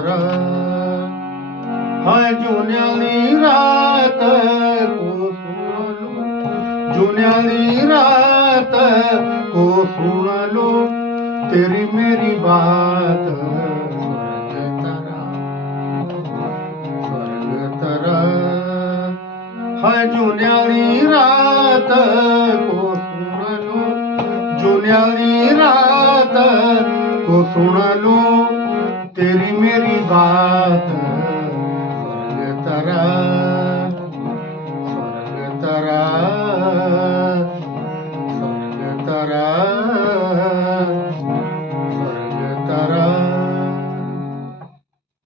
तरा हाय जुन्याली रात को सुन लो, जुन्याली रात को सुन लो, तेरी मेरी बात स्वर्ग तरा, स्वर्ग तरा हाय जुन्याली रात को सुन लो, जुन्याली रात को सुन लो, तेरी मेरी बात